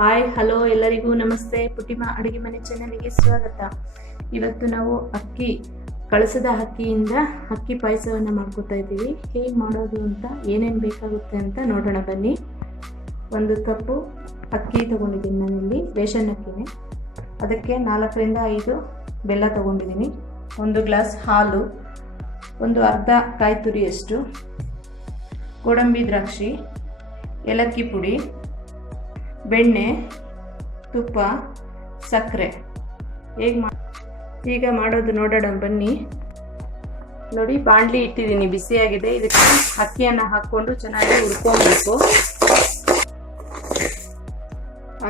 Hi hello ಎಲ್ಲರಿಗೂ ನಮಸ್ತೆ. ಪುಟಿಮ ಅಡುಗೆ ಮನೆ ಚಾನಲ್ಗೆ ಸ್ವಾಗತ. ಇವತ್ತು ನಾವು ಕಳಶದ ಅಕ್ಕಿಯಿಂದ ಅಕ್ಕಿ ಪಾಯಸವನ್ನು ಮಾಡ್ಕೊತಾ ಇದ್ದೀವಿ. ಹೇಗೆ ಮಾಡೋದು ಅಂತ ಏನೇನು ಬೇಕಾಗುತ್ತೆ ಅಂತ ನೋಡೋಣ ಬನ್ನಿ. 1 ಕಪ್ಪು ಅಕ್ಕಿ ತಗೊಂಡಿದ್ದೀನಿ ನಾನಿಲ್ಲಿ, ರೇಷನ್ ಅಕ್ಕಿನೇ. ಅದಕ್ಕೆ 4 ರಿಂದ 5 ಬೆಲ್ಲ ತಗೊಂಡಿದ್ದೀನಿ, 1 ಗ್ಲಾಸ್ ಹಾಲು, ಒಂದು ಅರ್ಧ ಕಾಯಿ ತುರಿಯಷ್ಟು, ಗೋಡಂಬಿ ದ್ರಾಕ್ಷಿ, ಏಲಕ್ಕಿ ಪುಡಿ, ಬೆಣ್ಣೆ, ತುಪ್ಪ, ಸಕ್ಕರೆ. ಈಗ ಮಾಡೋದು ನೋಡೋಣ ಬನ್ನಿ. ನೋಡಿ, ಬಾಣಲಿ ಇಟ್ಟಿದ್ದೀನಿ, ಬಿಸಿಯಾಗಿದೆ. ಇದಕ್ಕೆ ಅಕ್ಕಿಯನ್ನು ಹಾಕ್ಕೊಂಡು ಚೆನ್ನಾಗಿ ಹುರ್ಕೊಬೇಕು.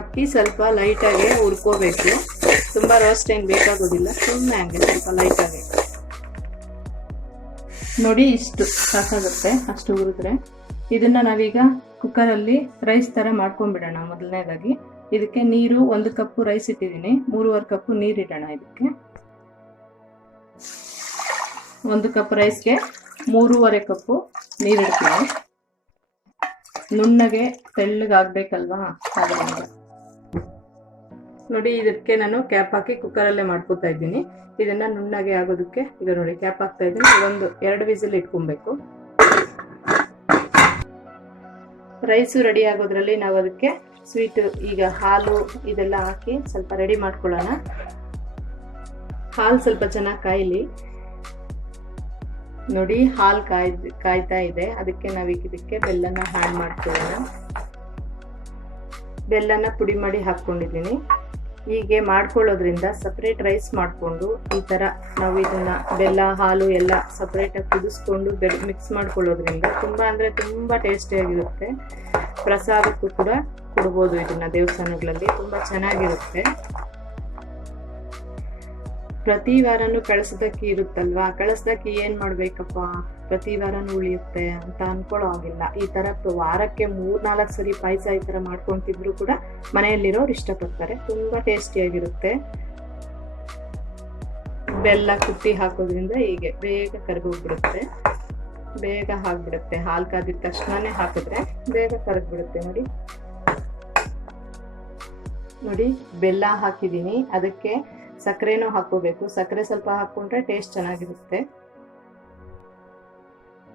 ಅಕ್ಕಿ ಸ್ವಲ್ಪ ಲೈಟಾಗಿ ಹುರ್ಕೋಬೇಕು, ತುಂಬ ರೋಸ್ಟ್ ಏನು ಬೇಕಾಗೋದಿಲ್ಲ, ಸುಮ್ಮನೆ ಹಂಗೆ ಸ್ವಲ್ಪ ಲೈಟಾಗಿ. ನೋಡಿ, ಇಷ್ಟು ಸಾಕಾಗುತ್ತೆ, ಅಷ್ಟು ಹುರಿದ್ರೆ. ಇದನ್ನು ನಾವೀಗ ಕುಕ್ಕರಲ್ಲಿ ರೈಸ್ ಥರ ಮಾಡ್ಕೊಂಡ್ಬಿಡೋಣ. ಮೊದಲನೇದಾಗಿ ಇದಕ್ಕೆ ನೀರು, 1 ಕಪ್ಪು ರೈಸ್ ಇಟ್ಟಿದ್ದೀನಿ, 3.25 ಕಪ್ಪು ನೀರು ಇಡೋಣ. ಇದಕ್ಕೆ 1 ಕಪ್ ರೈಸ್ಗೆ 3.25 ಕಪ್ಪು ನೀರು ಇಡ್ತೀನಿ. ನುಣ್ಣಗೆ ತೆಳ್ಳಗಾಗಬೇಕಲ್ವಾ, ಅದರಿಂದ ನೋಡಿ ಇದಕ್ಕೆ ನಾನು ಕ್ಯಾಪ್ ಹಾಕಿ ಕುಕ್ಕರಲ್ಲೇ ಮಾಡ್ಕೋತಾ ಇದ್ದೀನಿ. ಇದನ್ನು ನುಣ್ಣಗೆ ಆಗೋದಕ್ಕೆ ಈಗ ನೋಡಿ ಕ್ಯಾಪ್ ಹಾಕ್ತಾ ಇದ್ದೀನಿ. 1-2 ವಿಸಿಲ್ ಇಟ್ಕೊಬೇಕು. ರೈಸು ರೆಡಿ ಆಗೋದ್ರಲ್ಲಿ ನಾವು ಅದಕ್ಕೆ ಸ್ವೀಟು, ಈಗ ಹಾಲು ಇದೆಲ್ಲ ಹಾಕಿ ಸ್ವಲ್ಪ ರೆಡಿ ಮಾಡ್ಕೊಳ್ಳೋಣ. ಹಾಲು ಸ್ವಲ್ಪ ಚೆನ್ನಾಗಿ ಕಾಯಲಿ. ನೋಡಿ, ಹಾಲು ಕಾಯ್ತಾ ಇದೆ. ಅದಕ್ಕೆ ನಾವೀಗ ಇದಕ್ಕೆ ಬೆಲ್ಲನ ಆ್ಯಡ್ ಮಾಡ್ಕೊಳ್ಳೋಣ. ಬೆಲ್ಲನ ಪುಡಿ ಮಾಡಿ ಹಾಕ್ಕೊಂಡಿದ್ದೀನಿ. ಹೀಗೆ ಮಾಡ್ಕೊಳ್ಳೋದ್ರಿಂದ ಸಪ್ರೇಟ್ ರೈಸ್ ಮಾಡಿಕೊಂಡು ಈ ಥರ ನಾವು ಇದನ್ನು ಬೆಲ್ಲ ಹಾಲು ಎಲ್ಲ ಸಪ್ರೇಟಾಗಿ ಕುದಿಸ್ಕೊಂಡು ಮಿಕ್ಸ್ ಮಾಡ್ಕೊಳ್ಳೋದ್ರಿಂದ ತುಂಬ ಅಂದರೆ ತುಂಬ ಟೇಸ್ಟಿಯಾಗಿರುತ್ತೆ. ಪ್ರಸಾದಕ್ಕೂ ಕೂಡ ಕೊಡ್ಬೋದು ಇದನ್ನು, ದೇವಸ್ಥಾನಗಳಲ್ಲಿ ತುಂಬ ಚೆನ್ನಾಗಿರುತ್ತೆ. ಪ್ರತಿ ವಾರನೂ ಕಳಶದಕ್ಕಿ ಇರುತ್ತಲ್ವಾ, ಕಳಶದಕ್ಕಿ ಏನು ಮಾಡಬೇಕಪ್ಪ, ಪ್ರತಿ ವಾರನೂ ಉಳಿಯುತ್ತೆ ಅಂತ ಅನ್ಕೊಳ್ಳೋ ಹಾಗಿಲ್ಲ. ಈ ಥರ ವಾರಕ್ಕೆ 3-4 ಸರಿ ಪಾಯಸ ಈ ಥರ ಮಾಡ್ಕೊತಿದ್ರು ಕೂಡ ಮನೆಯಲ್ಲಿರೋರು ಇಷ್ಟಪಡ್ತಾರೆ. ತುಂಬ ಟೇಸ್ಟಿಯಾಗಿರುತ್ತೆ. ಬೆಲ್ಲ ಕುಟ್ಟಿ ಹಾಕೋದ್ರಿಂದ ಹೀಗೆ ಬೇಗ ಕರಗೋಗ್ಬಿಡುತ್ತೆ, ಬೇಗ ಹಾಕ್ಬಿಡುತ್ತೆ. ಹಾಲು ಕಾದಿದ ತಕ್ಷಣನೇ ಹಾಕಿದ್ರೆ ಬೇಗ ಕರಗ್ಬಿಡುತ್ತೆ. ನೋಡಿ ಬೆಲ್ಲ ಹಾಕಿದ್ದೀನಿ, ಅದಕ್ಕೆ ಸಕ್ಕರೆನೂ ಹಾಕೋಬೇಕು. ಸಕ್ಕರೆ ಸ್ವಲ್ಪ ಹಾಕ್ಕೊಂಡ್ರೆ ಟೇಸ್ಟ್ ಚೆನ್ನಾಗಿರುತ್ತೆ.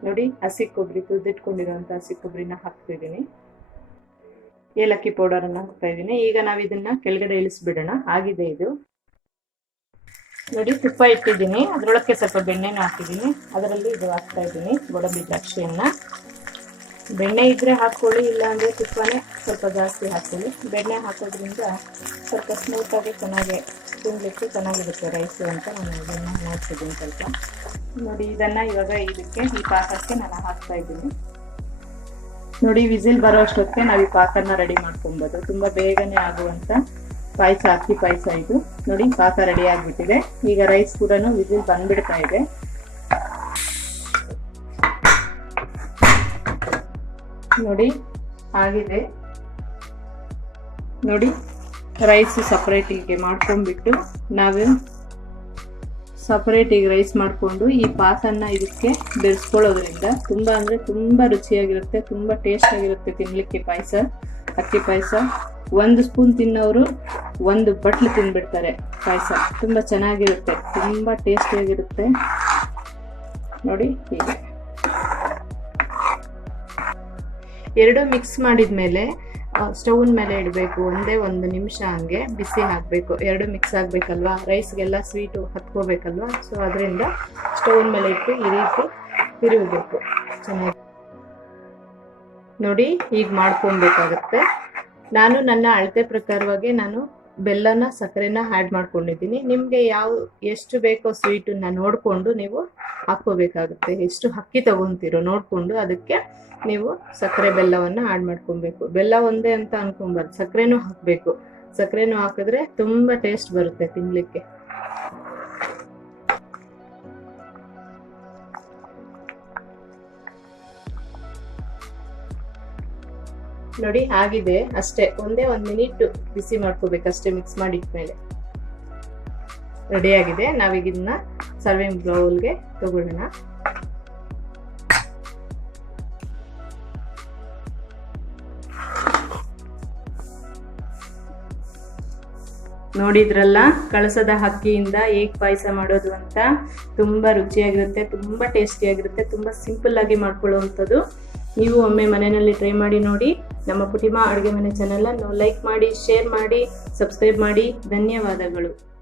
ನೋಡಿ, ಹಸಿ ಕೊಬ್ಬರಿ, ತುರಿದಿಟ್ಕೊಂಡಿರೋಂಥ ಹಸಿ ಕೊಬ್ಬರಿನ ಹಾಕ್ತಿದ್ದೀನಿ. ಏಲಕ್ಕಿ ಪೌಡರನ್ನು ಹಾಕ್ತಾ ಇದ್ದೀನಿ. ಈಗ ನಾವು ಇದನ್ನ ಕೆಳಗಡೆ ಇಳಿಸ್ಬಿಡೋಣ. ಆಗಿದೆ ಇದು. ನೋಡಿ, ತುಪ್ಪ ಇಟ್ಟಿದ್ದೀನಿ, ಅದರೊಳಕ್ಕೆ ಸ್ವಲ್ಪ ಬೆಣ್ಣೆನ ಹಾಕಿದ್ದೀನಿ. ಅದರಲ್ಲಿ ಇದು ಹಾಕ್ತಾ ಇದ್ದೀನಿ, ಗೋಡಂಬಿ ದ್ರಾಕ್ಷಿಯನ್ನು. ಬೆಣ್ಣೆ ಇದ್ರೆ ಹಾಕ್ಕೊಳ್ಳಿ, ಇಲ್ಲಾಂದರೆ ತುಪ್ಪನೇ ಸ್ವಲ್ಪ ಜಾಸ್ತಿ ಹಾಕ್ಕೊಳ್ಳಿ. ಬೆಣ್ಣೆ ಹಾಕೋದ್ರಿಂದ ಸ್ವಲ್ಪ ಸ್ಮೂತಾಗಿ ಚೆನ್ನಾಗಿ ತಿನ್ನಲಿಕ್ಕೆ ಚೆನ್ನಾಗಿರುತ್ತೆ ರೈಸು ಅಂತ ನಾನು ಇದನ್ನು ಹಾಕ್ತಿದ್ದೀನಿ ಸ್ವಲ್ಪ. ನೋಡಿ, ಇದನ್ನು ಇವಾಗ ಇದಕ್ಕೆ ಈ ಪಾಕಕ್ಕೆ ನಾನು ಹಾಕ್ತಾ ಇದ್ದೀನಿ. ನೋಡಿ, ವಿಸಿಲ್ ಬರೋ ಅಷ್ಟೊತ್ತಿಗೆ ನಾವು ಈ ಪಾಕನ ರೆಡಿ ಮಾಡ್ಕೊಬೋದು. ತುಂಬ ಬೇಗನೆ ಆಗುವಂಥ ಪಾಯಸ, ಅಕ್ಕಿ ಪಾಯಸ ಇದು. ನೋಡಿ, ಪಾಕ ರೆಡಿ ಆಗಿಬಿಟ್ಟಿದೆ. ಈಗ ರೈಸ್ ಕೂಡ ವಿಸಿಲ್ ಬಂದ್ಬಿಡ್ತಾ ಇದೆ. ನೋಡಿ, ಆಗಿದೆ. ನೋಡಿ, ರೈಸ್ ಸಪ್ರೇಟಿಗೆ ಮಾಡ್ಕೊಂಡ್ಬಿಟ್ಟು ನಾವು ಸಪ್ರೇಟಿಗೆ ರೈಸ್ ಮಾಡಿಕೊಂಡು ಈ ಪಾಕನ್ನು ಇದಕ್ಕೆ ಬೆರೆಸ್ಕೊಳ್ಳೋದ್ರಿಂದ ತುಂಬ ಅಂದರೆ ತುಂಬ ರುಚಿಯಾಗಿರುತ್ತೆ, ತುಂಬ ಟೇಸ್ಟಾಗಿರುತ್ತೆ ತಿನ್ನಲಿಕ್ಕೆ. ಪಾಯಸ, ಅಕ್ಕಿ ಪಾಯಸ 1 ಸ್ಪೂನ್ ತಿನ್ನೋರು 1 ಬಟ್ಲು ತಿಂದ್ಬಿಡ್ತಾರೆ. ಪಾಯಸ ತುಂಬ ಚೆನ್ನಾಗಿರುತ್ತೆ, ತುಂಬ ಟೇಸ್ಟಿಯಾಗಿರುತ್ತೆ. ನೋಡಿ, ಹೀಗೆ 2 ಮಿಕ್ಸ್ ಮಾಡಿದ ಮೇಲೆ ಸ್ಟೌನ್ ಮೇಲೆ ಇಡಬೇಕು. ಒಂದೇ 1 ನಿಮಿಷ ಹಂಗೆ ಬಿಸಿ ಹಾಕಬೇಕು. 2 ಮಿಕ್ಸ್ ಆಗಬೇಕಲ್ವಾ, ರೈಸ್ಗೆಲ್ಲ ಸ್ವೀಟು ಹತ್ಕೋಬೇಕಲ್ವಾ. ಸೊ ಅದರಿಂದ ಸ್ಟೌನ್ ಮೇಲೆ ಇಟ್ಟು ಈ ರೀತಿ ತಿರುಗಬೇಕು ಚೆನ್ನಾಗಿ. ನೋಡಿ, ಈಗ ಮಾಡ್ಕೊಬೇಕಾಗತ್ತೆ. ನಾನು ನನ್ನ ಅಳತೆ ಪ್ರಕಾರವಾಗಿ ನಾನು ಬೆಲ್ಲನ ಸಕ್ಕರೆನ ಆ್ಯಡ್ ಮಾಡ್ಕೊಂಡಿದ್ದೀನಿ. ನಿಮಗೆ ಎಷ್ಟು ಬೇಕೋ ಸ್ವೀಟನ್ನ ನೋಡಿಕೊಂಡು ನೀವು ಹಾಕ್ಕೋಬೇಕಾಗುತ್ತೆ. ಎಷ್ಟು ಅಕ್ಕಿ ತಗೊತೀರೋ ನೋಡಿಕೊಂಡು ಅದಕ್ಕೆ ನೀವು ಸಕ್ಕರೆ ಬೆಲ್ಲವನ್ನು ಆ್ಯಡ್ ಮಾಡ್ಕೊಬೇಕು. ಬೆಲ್ಲ ಒಂದೇ ಅಂತ ಅನ್ಕೊಬಾರ್ದು, ಸಕ್ಕರೆನೂ ಹಾಕಬೇಕು. ಸಕ್ಕರೆನೂ ಹಾಕಿದ್ರೆ ತುಂಬ ಟೇಸ್ಟ್ ಬರುತ್ತೆ ತಿನ್ನಲಿಕ್ಕೆ. ನೋಡಿ, ಆಗಿದೆ ಅಷ್ಟೇ. ಒಂದೇ 1 ಮಿನಿಟ್ ಬಿಸಿ ಮಾಡ್ಕೋಬೇಕು ಅಷ್ಟೇ. ಮಿಕ್ಸ್ ಮಾಡಿಟ್ಮೇಲೆ ರೆಡಿಯಾಗಿದೆ. ನಾವೀಗ ಇದನ್ನ ಸರ್ವಿಂಗ್ ಬೌಲ್ಗೆ ತಗೊಳ್ಳೋಣ. ನೋಡಿದ್ರಲ್ಲ ಕಳಸದ ಅಕ್ಕಿಯಿಂದ ಹೇಗೆ ಪಾಯಸ ಮಾಡೋದು ಅಂತ. ತುಂಬ ರುಚಿಯಾಗಿರುತ್ತೆ, ತುಂಬ ಟೇಸ್ಟಿಯಾಗಿರುತ್ತೆ, ತುಂಬ ಸಿಂಪಲ್ಲಾಗಿ ಮಾಡ್ಕೊಳ್ಳುವಂಥದ್ದು. ನೀವು ಒಮ್ಮೆ ಮನೆಯಲ್ಲಿ ಟ್ರೈ ಮಾಡಿ ನೋಡಿ. ನಮ್ಮ ಪುಟಿಮಾ ಅಡುಗೆ ಮನೆ ಚಾನಲನ್ನು ಲೈಕ್ ಮಾಡಿ, ಶೇರ್ ಮಾಡಿ, ಸಬ್ಸ್ಕ್ರೈಬ್ ಮಾಡಿ. ಧನ್ಯವಾದಗಳು.